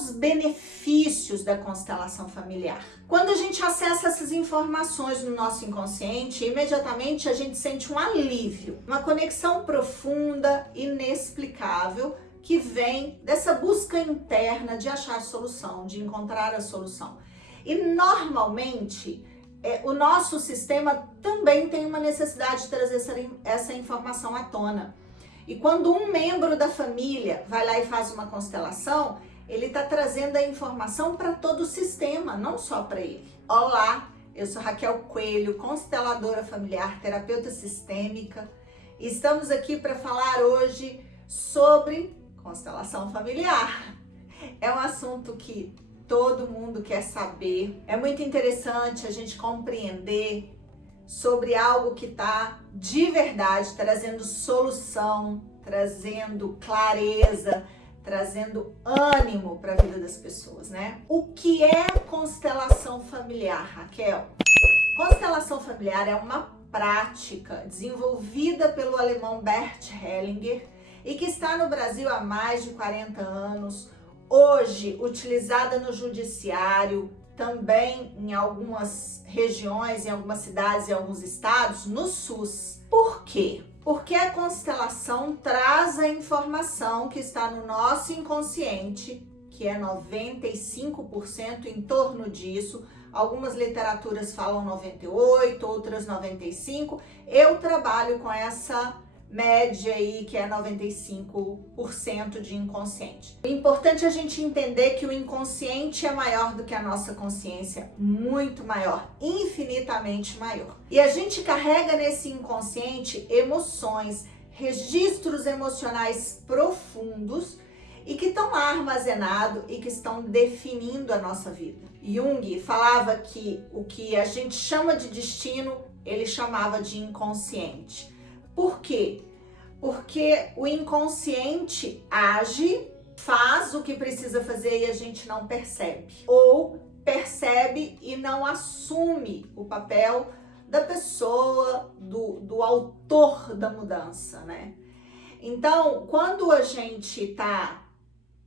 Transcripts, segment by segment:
os benefícios da constelação familiar? Quando a gente acessa essas informações no nosso inconsciente, imediatamente a gente sente um alívio, uma conexão profunda, inexplicável, que vem dessa busca interna de achar a solução, de encontrar a solução. E normalmente o nosso sistema também tem uma necessidade de trazer essa informação à tona. E quando um membro da família vai lá e faz uma constelação, ele está trazendo a informação para todo o sistema, não só para ele. Olá, eu sou Raquel Coelho, consteladora familiar, terapeuta sistêmica. E estamos aqui para falar hoje sobre constelação familiar. É um assunto que todo mundo quer saber. É muito interessante a gente compreender sobre algo que está de verdade trazendo solução, trazendo clareza, trazendo ânimo para a vida das pessoas, né? O que é constelação familiar, Raquel? Constelação familiar é uma prática desenvolvida pelo alemão Bert Hellinger e que está no Brasil há mais de 40 anos, hoje utilizada no judiciário, também em algumas regiões, em algumas cidades e alguns estados, no SUS. Por quê? Porque a constelação traz a informação que está no nosso inconsciente, que é 95% em torno disso. Algumas literaturas falam 98%, outras 95%. Eu trabalho com essa média aí, que é 95% de inconsciente. É importante a gente entender que o inconsciente é maior do que a nossa consciência, muito maior, infinitamente maior. E a gente carrega nesse inconsciente emoções, registros emocionais profundos e que estão lá armazenados e que estão definindo a nossa vida. Jung falava que o que a gente chama de destino, ele chamava de inconsciente. Por quê? Porque o inconsciente age, faz o que precisa fazer e a gente não percebe. Ou percebe e não assume o papel da pessoa, do autor da mudança, né? Então, quando a gente tá...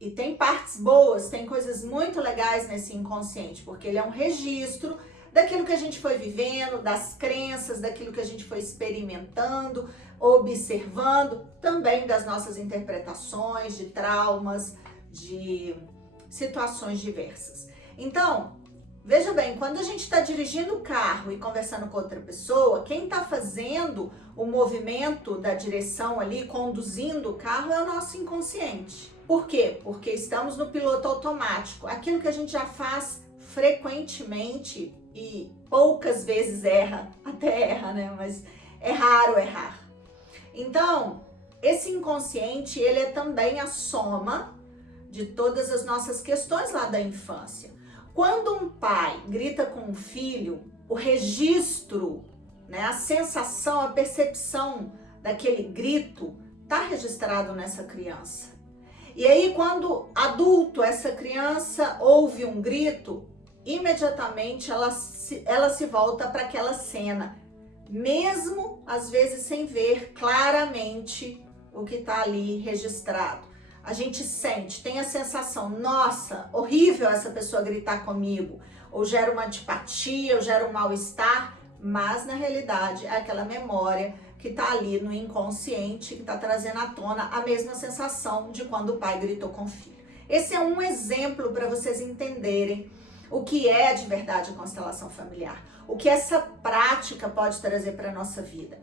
E tem partes boas, tem coisas muito legais nesse inconsciente, porque ele é um registro daquilo que a gente foi vivendo, das crenças, daquilo que a gente foi experimentando, observando, também das nossas interpretações, de traumas, de situações diversas. Então, veja bem, quando a gente está dirigindo o carro e conversando com outra pessoa, quem está fazendo o movimento da direção ali, conduzindo o carro, é o nosso inconsciente. Por quê? Porque estamos no piloto automático, aquilo que a gente já faz frequentemente e poucas vezes erra, até erra, né? Mas é raro errar. Então, esse inconsciente, ele é também a soma de todas as nossas questões lá da infância. Quando um pai grita com um filho, o registro, né, a sensação, a percepção daquele grito está registrado nessa criança. E aí, quando adulto, essa criança ouve um grito, imediatamente ela se volta para aquela cena, mesmo às vezes sem ver claramente o que está ali registrado. A gente sente, tem a sensação, nossa, horrível essa pessoa gritar comigo, ou gera uma antipatia, ou gera um mal-estar, mas na realidade é aquela memória que está ali no inconsciente, que está trazendo à tona a mesma sensação de quando o pai gritou com o filho. Esse é um exemplo para vocês entenderem o que é de verdade a constelação familiar, o que essa prática pode trazer para a nossa vida.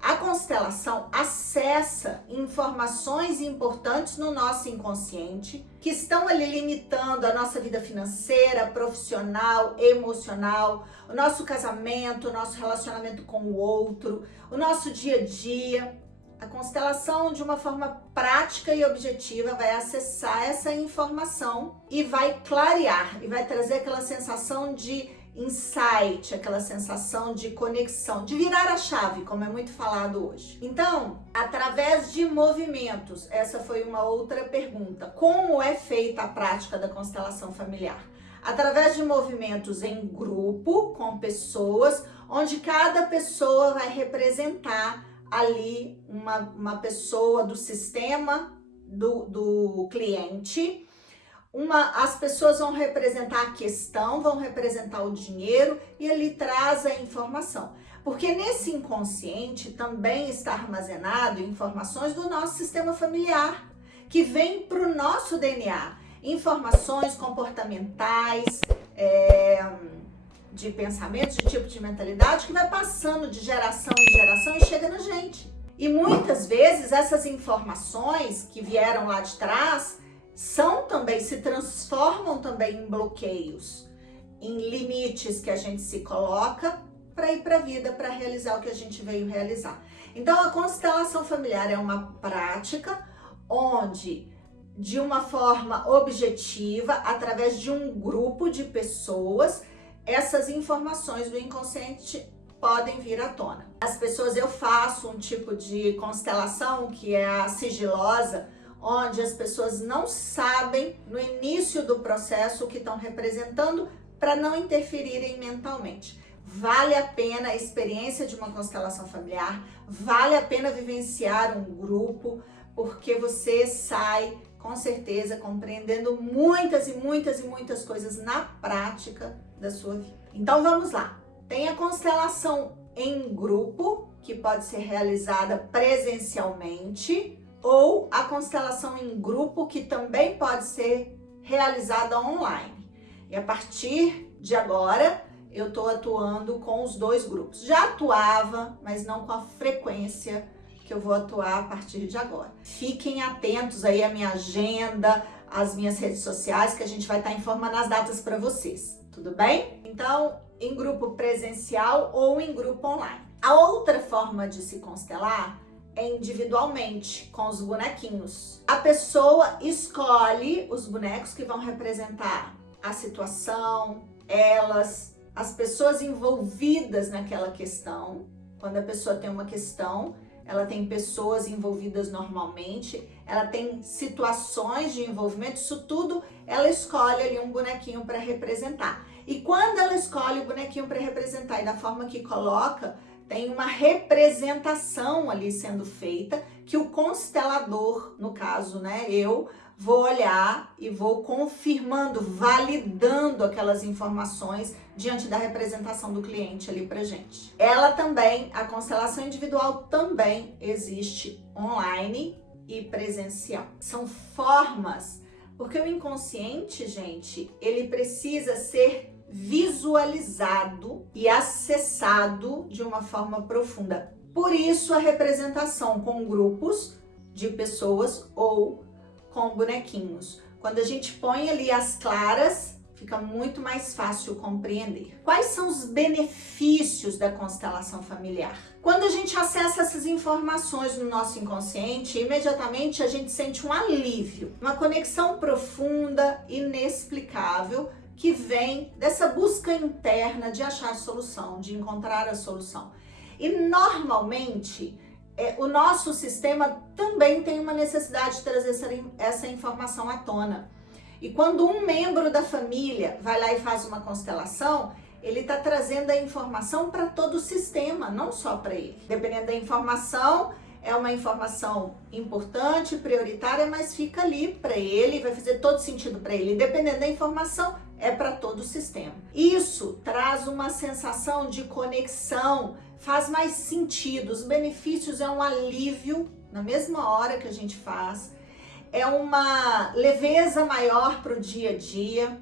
A constelação acessa informações importantes no nosso inconsciente que estão ali limitando a nossa vida financeira, profissional, emocional, o nosso casamento, o nosso relacionamento com o outro, o nosso dia a dia. A constelação, de uma forma prática e objetiva, vai acessar essa informação e vai clarear, e vai trazer aquela sensação de insight, aquela sensação de conexão, de virar a chave, como é muito falado hoje. Então, através de movimentos, essa foi uma outra pergunta. Como é feita a prática da constelação familiar? Através de movimentos em grupo, com pessoas, onde cada pessoa vai representar ali uma pessoa do sistema do cliente, As pessoas vão representar a questão, vão representar o dinheiro e ele traz a informação. Porque nesse inconsciente também está armazenado informações do nosso sistema familiar, que vem para o nosso DNA. Informações comportamentais, de pensamentos, de tipo de mentalidade, que vai passando de geração em geração e chega na gente. E muitas vezes essas informações que vieram lá de trás se transformam também em bloqueios, em limites que a gente se coloca para ir para a vida, para realizar o que a gente veio realizar. Então a constelação familiar é uma prática onde, de uma forma objetiva, através de um grupo de pessoas, essas informações do inconsciente podem vir à tona. Eu faço um tipo de constelação que é a sigilosa, onde as pessoas não sabem no início do processo o que estão representando para não interferirem mentalmente. Vale a pena a experiência de uma constelação familiar, vale a pena vivenciar um grupo, porque você sai com certeza compreendendo muitas e muitas e muitas coisas na prática da sua vida. Então vamos lá. Tem a constelação em grupo, que pode ser realizada presencialmente, ou a constelação em grupo, que também pode ser realizada online. E a partir de agora, eu estou atuando com os dois grupos. Já atuava, mas não com a frequência que eu vou atuar a partir de agora. Fiquem atentos aí à minha agenda, às minhas redes sociais, que a gente vai estar informando as datas para vocês. Tudo bem? Então, em grupo presencial ou em grupo online. A outra forma de se constelar é individualmente, com os bonequinhos. A pessoa escolhe os bonecos que vão representar a situação, as pessoas envolvidas naquela questão. Quando a pessoa tem uma questão, ela tem pessoas envolvidas normalmente, ela tem situações de envolvimento, isso tudo ela escolhe ali um bonequinho para representar. E quando ela escolhe o bonequinho para representar e da forma que coloca, tem uma representação ali sendo feita que o constelador, no caso, eu vou olhar e vou confirmando, validando aquelas informações diante da representação do cliente ali pra gente. A constelação individual também existe online e presencial. São formas, porque o inconsciente, gente, ele precisa ser visualizado e acessado de uma forma profunda. Por isso a representação com grupos de pessoas ou com bonequinhos. Quando a gente põe ali as claras, fica muito mais fácil compreender. Quais são os benefícios da constelação familiar? Quando a gente acessa essas informações no nosso inconsciente, imediatamente a gente sente um alívio, uma conexão profunda, inexplicável, que vem dessa busca interna de achar a solução, de encontrar a solução. E normalmente o nosso sistema também tem uma necessidade de trazer essa informação à tona. E quando um membro da família vai lá e faz uma constelação, ele está trazendo a informação para todo o sistema, não só para ele. Dependendo da informação, é uma informação importante, prioritária, mas fica ali para ele, vai fazer todo sentido para ele. Dependendo da informação, é para todo o sistema. Isso traz uma sensação de conexão, faz mais sentido. Os benefícios é um alívio na mesma hora que a gente faz, é uma leveza maior para o dia a dia,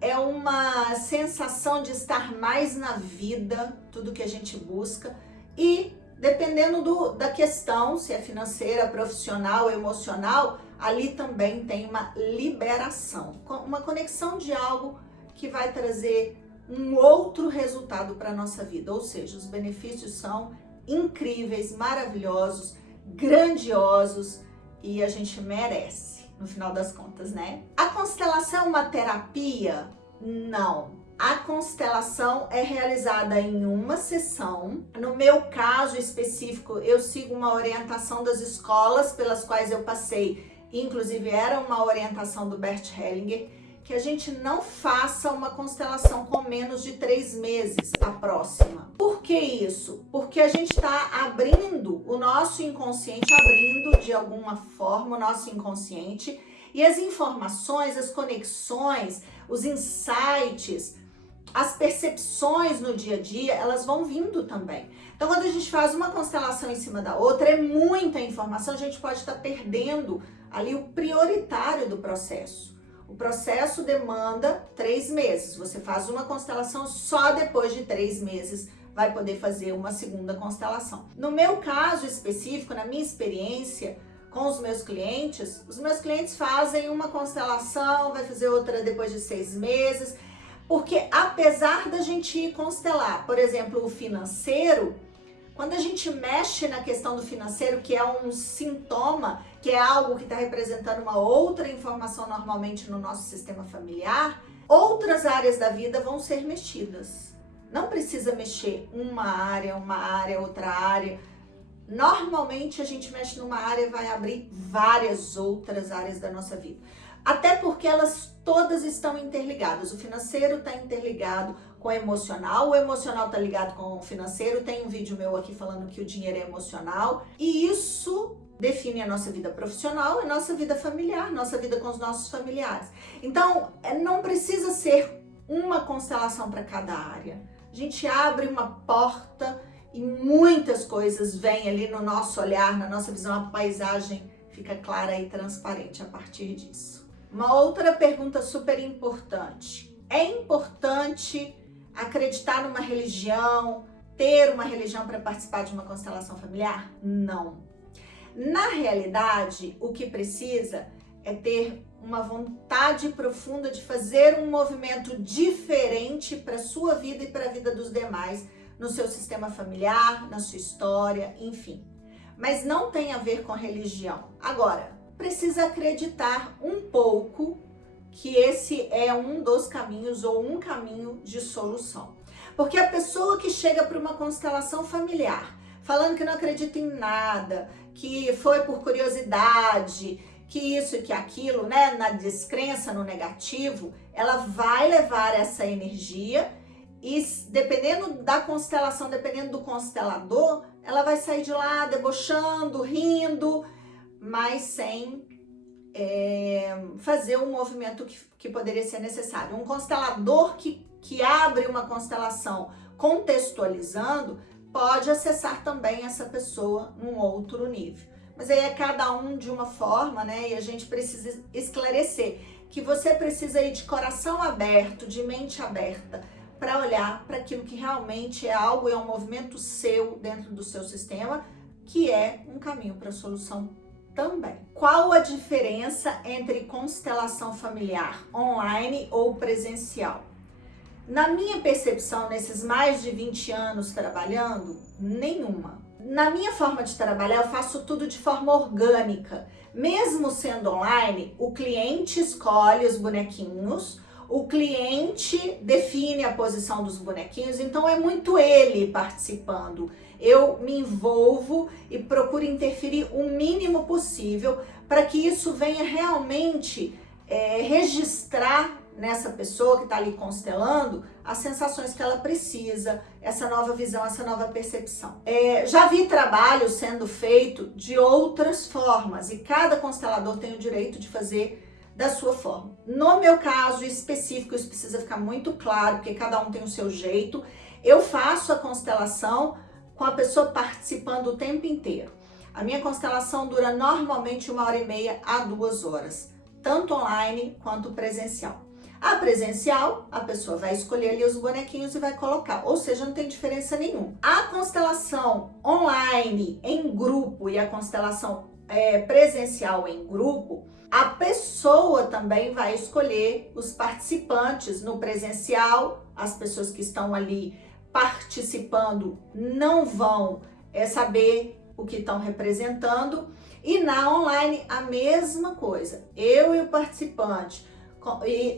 é uma sensação de estar mais na vida, tudo que a gente busca, e dependendo da questão, se é financeira, profissional, emocional, ali também tem uma liberação, uma conexão de algo que vai trazer um outro resultado para a nossa vida. Ou seja, os benefícios são incríveis, maravilhosos, grandiosos e a gente merece, no final das contas, né? A constelação é uma terapia? Não. A constelação é realizada em uma sessão. No meu caso específico, eu sigo uma orientação das escolas pelas quais eu passei, inclusive era uma orientação do Bert Hellinger, que a gente não faça uma constelação com menos de 3 meses a próxima. Por que isso? Porque a gente está abrindo o nosso inconsciente, abrindo de alguma forma o nosso inconsciente E as informações, as conexões, os insights, as percepções no dia a dia, elas vão vindo também. Então, quando a gente faz uma constelação em cima da outra, é muita informação, a gente pode estar perdendo ali o prioritário do processo. O processo demanda 3 meses. Você faz uma constelação, só depois de 3 meses vai poder fazer uma segunda constelação. No meu caso específico, na minha experiência com os meus clientes fazem uma constelação, vai fazer outra depois de 6 meses, porque apesar da gente ir constelar, por exemplo, o financeiro, quando a gente mexe na questão do financeiro, que é um sintoma, que é algo que está representando uma outra informação normalmente no nosso sistema familiar, outras áreas da vida vão ser mexidas. Não precisa mexer uma área, outra área. Normalmente a gente mexe numa área e vai abrir várias outras áreas da nossa vida. Até porque elas todas estão interligadas. O financeiro está interligado com o emocional está ligado com o financeiro. Tem um vídeo meu aqui falando que o dinheiro é emocional. E isso define a nossa vida profissional e nossa vida familiar, nossa vida com os nossos familiares. Então, não precisa ser uma constelação para cada área. A gente abre uma porta e muitas coisas vêm ali no nosso olhar, na nossa visão, a paisagem fica clara e transparente a partir disso. Uma outra pergunta super importante. É importante acreditar numa religião, ter uma religião para participar de uma constelação familiar? Não. Na realidade, o que precisa é ter uma vontade profunda de fazer um movimento diferente para a sua vida e para a vida dos demais, no seu sistema familiar, na sua história, enfim. Mas não tem a ver com religião. Agora, precisa acreditar um pouco que esse é um dos caminhos ou um caminho de solução. Porque a pessoa que chega para uma constelação familiar, falando que não acredita em nada, que foi por curiosidade, que isso e que aquilo, né, na descrença, no negativo, ela vai levar essa energia e dependendo da constelação, dependendo do constelador, ela vai sair de lá debochando, rindo, mas sem fazer o movimento que poderia ser necessário. Um constelador que abre uma constelação contextualizando pode acessar também essa pessoa num outro nível. Mas aí é cada um de uma forma, né? E a gente precisa esclarecer que você precisa ir de coração aberto, de mente aberta, para olhar para aquilo que realmente é algo, é um movimento seu dentro do seu sistema, que é um caminho para a solução também. Qual a diferença entre constelação familiar online ou presencial? Na minha percepção, nesses mais de 20 anos trabalhando, nenhuma. Na minha forma de trabalhar, eu faço tudo de forma orgânica. Mesmo sendo online, o cliente escolhe os bonequinhos, o cliente define a posição dos bonequinhos, então é muito ele participando. Eu me envolvo e procuro interferir o mínimo possível para que isso venha realmente registrar nessa pessoa que está ali constelando as sensações que ela precisa, essa nova visão, essa nova percepção. Já vi trabalho sendo feito de outras formas e cada constelador tem o direito de fazer da sua forma. No meu caso específico, isso precisa ficar muito claro, porque cada um tem o seu jeito. Eu faço a constelação com a pessoa participando o tempo inteiro. A minha constelação dura normalmente 1h30 a 2 horas, tanto online quanto presencial. A presencial, a pessoa vai escolher ali os bonequinhos e vai colocar, ou seja, não tem diferença nenhuma. A constelação online em grupo e a constelação presencial em grupo, a pessoa também vai escolher os participantes. No presencial, as pessoas que estão ali participando não vão saber o que estão representando, e na online a mesma coisa. Eu e o participante,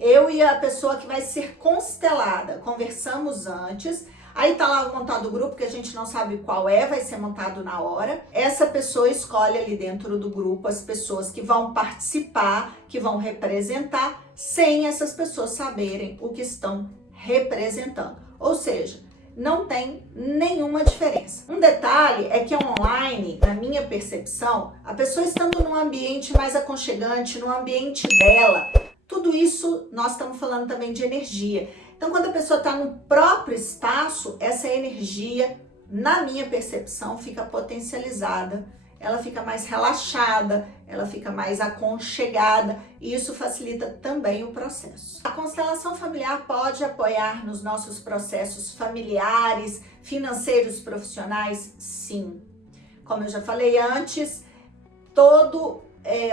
eu e a pessoa que vai ser constelada, conversamos antes, aí tá lá montado o grupo, que a gente não sabe qual vai ser montado na hora. Essa pessoa escolhe ali dentro do grupo as pessoas que vão participar, que vão representar, sem essas pessoas saberem o que estão representando. Ou seja, não tem nenhuma diferença. Um detalhe é que online, na minha percepção, a pessoa estando num ambiente mais aconchegante, no ambiente dela, tudo isso nós estamos falando também de energia. Então, quando a pessoa está no próprio espaço, essa energia, na minha percepção, fica potencializada. Ela fica mais relaxada, ela fica mais aconchegada e isso facilita também o processo. A constelação familiar pode apoiar nos nossos processos familiares, financeiros, profissionais? Sim. Como eu já falei antes, todo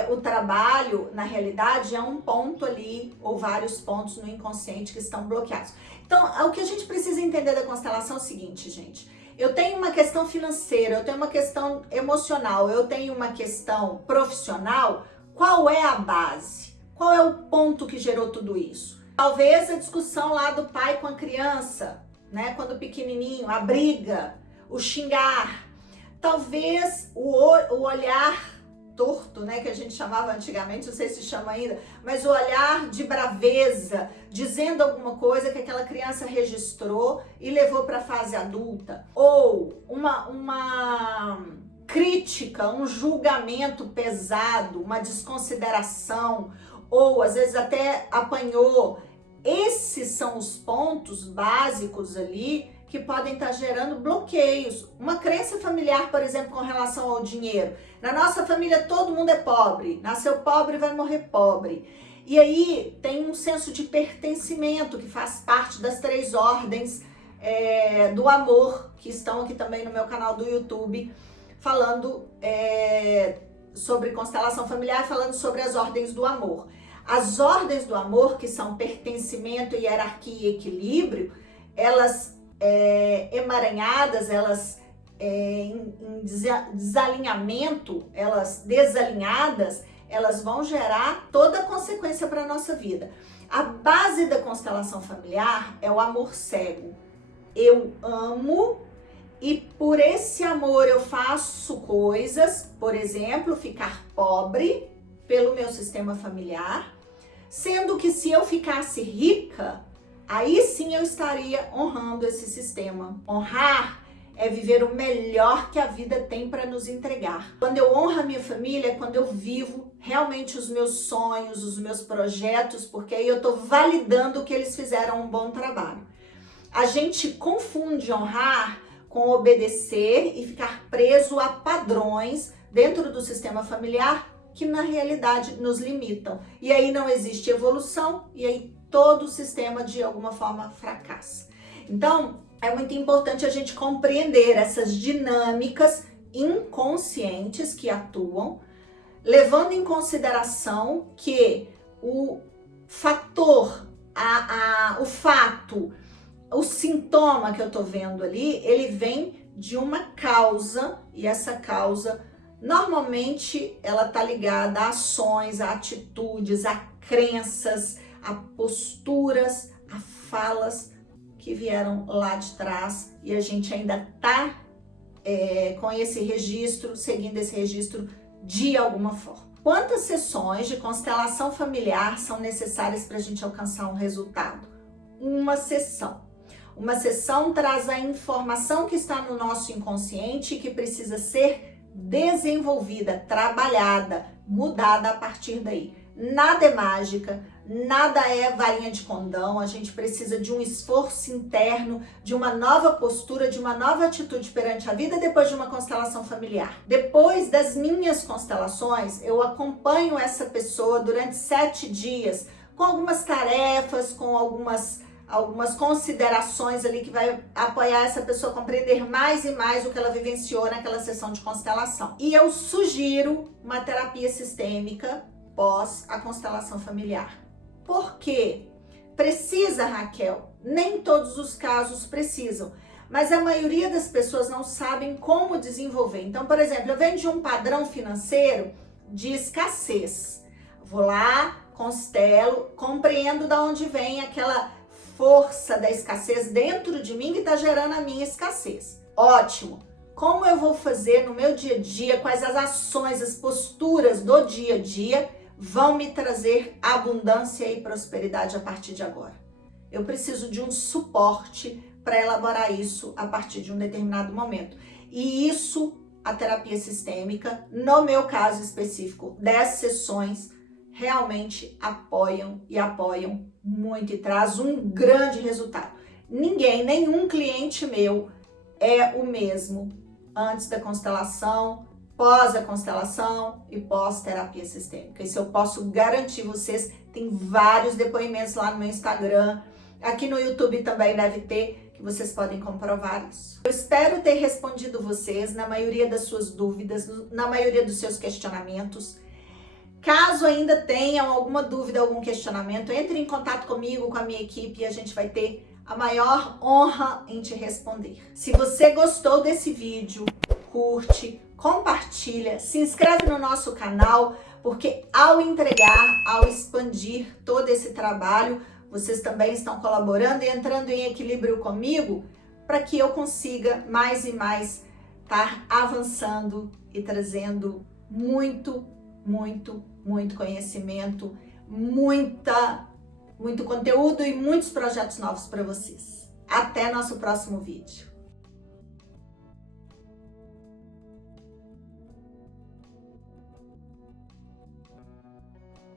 o trabalho, na realidade, é um ponto ali ou vários pontos no inconsciente que estão bloqueados. Então, o que a gente precisa entender da constelação é o seguinte, gente. Eu tenho uma questão financeira, eu tenho uma questão emocional, eu tenho uma questão profissional. Qual é a base? Qual é o ponto que gerou tudo isso? Talvez a discussão lá do pai com a criança, né? Quando pequenininho, a briga, o xingar. Talvez o olhar torto, né, que a gente chamava antigamente, não sei se chama ainda, mas o olhar de braveza, dizendo alguma coisa que aquela criança registrou e levou para a fase adulta, ou uma crítica, um julgamento pesado, uma desconsideração, ou às vezes até apanhou. Esses são os pontos básicos ali que podem estar gerando bloqueios. Uma crença familiar, por exemplo, com relação ao dinheiro. Na nossa família todo mundo é pobre, nasceu pobre e vai morrer pobre. E aí tem um senso de pertencimento que faz parte das 3 ordens do amor, que estão aqui também no meu canal do YouTube, falando sobre constelação familiar, falando sobre as ordens do amor. As ordens do amor, que são pertencimento, hierarquia e equilíbrio, elas emaranhadas, elas em desalinhamento, elas desalinhadas, elas vão gerar toda a consequência para a nossa vida. A base da constelação familiar é o amor cego. Eu amo e por esse amor eu faço coisas, por exemplo, ficar pobre pelo meu sistema familiar, sendo que se eu ficasse rica, aí sim eu estaria honrando esse sistema. Honrar é viver o melhor que a vida tem para nos entregar. Quando eu honro a minha família, é quando eu vivo realmente os meus sonhos, os meus projetos, porque aí eu estou validando que eles fizeram um bom trabalho. A gente confunde honrar com obedecer e ficar preso a padrões dentro do sistema familiar que na realidade nos limitam. E aí não existe evolução e aí todo o sistema de alguma forma fracassa. Então, é muito importante a gente compreender essas dinâmicas inconscientes que atuam, levando em consideração que o fator, o fato, o sintoma que eu tô vendo ali, ele vem de uma causa, e essa causa normalmente ela tá ligada a ações, a atitudes, a crenças, a posturas, a falas que vieram lá de trás e a gente ainda tá com esse registro, seguindo esse registro de alguma forma. Quantas sessões de constelação familiar são necessárias para a gente alcançar um resultado? Uma sessão. Uma sessão traz a informação que está no nosso inconsciente e que precisa ser desenvolvida, trabalhada, mudada a partir daí. Nada é mágica, nada é varinha de condão, a gente precisa de um esforço interno, de uma nova postura, de uma nova atitude perante a vida depois de uma constelação familiar. Depois das minhas constelações, eu acompanho essa pessoa durante 7 dias, com algumas tarefas, com algumas considerações ali que vai apoiar essa pessoa a compreender mais e mais o que ela vivenciou naquela sessão de constelação. E eu sugiro uma terapia sistêmica pós a constelação familiar. Por quê? Precisa, Raquel? Nem todos os casos precisam, mas a maioria das pessoas não sabem como desenvolver. Então, por exemplo, eu venho de um padrão financeiro de escassez. Vou lá, constelo, compreendo de onde vem aquela força da escassez dentro de mim que está gerando a minha escassez. Ótimo! Como eu vou fazer no meu dia a dia, quais as ações, as posturas do dia a dia vão me trazer abundância e prosperidade a partir de agora? Eu preciso de um suporte para elaborar isso a partir de um determinado momento. E isso, a terapia sistêmica, no meu caso específico, 10 sessões, realmente apoiam muito e traz um grande resultado. Nenhum cliente meu é o mesmo antes da constelação, pós a constelação e pós-terapia sistêmica. Isso eu posso garantir vocês. Tem vários depoimentos lá no meu Instagram, aqui no YouTube também deve ter, que vocês podem comprovar isso. Eu espero ter respondido vocês na maioria das suas dúvidas, na maioria dos seus questionamentos. Caso ainda tenham alguma dúvida, algum questionamento, entre em contato comigo, com a minha equipe, e a gente vai ter a maior honra em te responder. Se você gostou desse vídeo, curte, compartilha, se inscreve no nosso canal, porque ao entregar, ao expandir todo esse trabalho, vocês também estão colaborando e entrando em equilíbrio comigo para que eu consiga mais e mais estar avançando e trazendo muito conhecimento, muito conteúdo e muitos projetos novos para vocês. Até nosso próximo vídeo.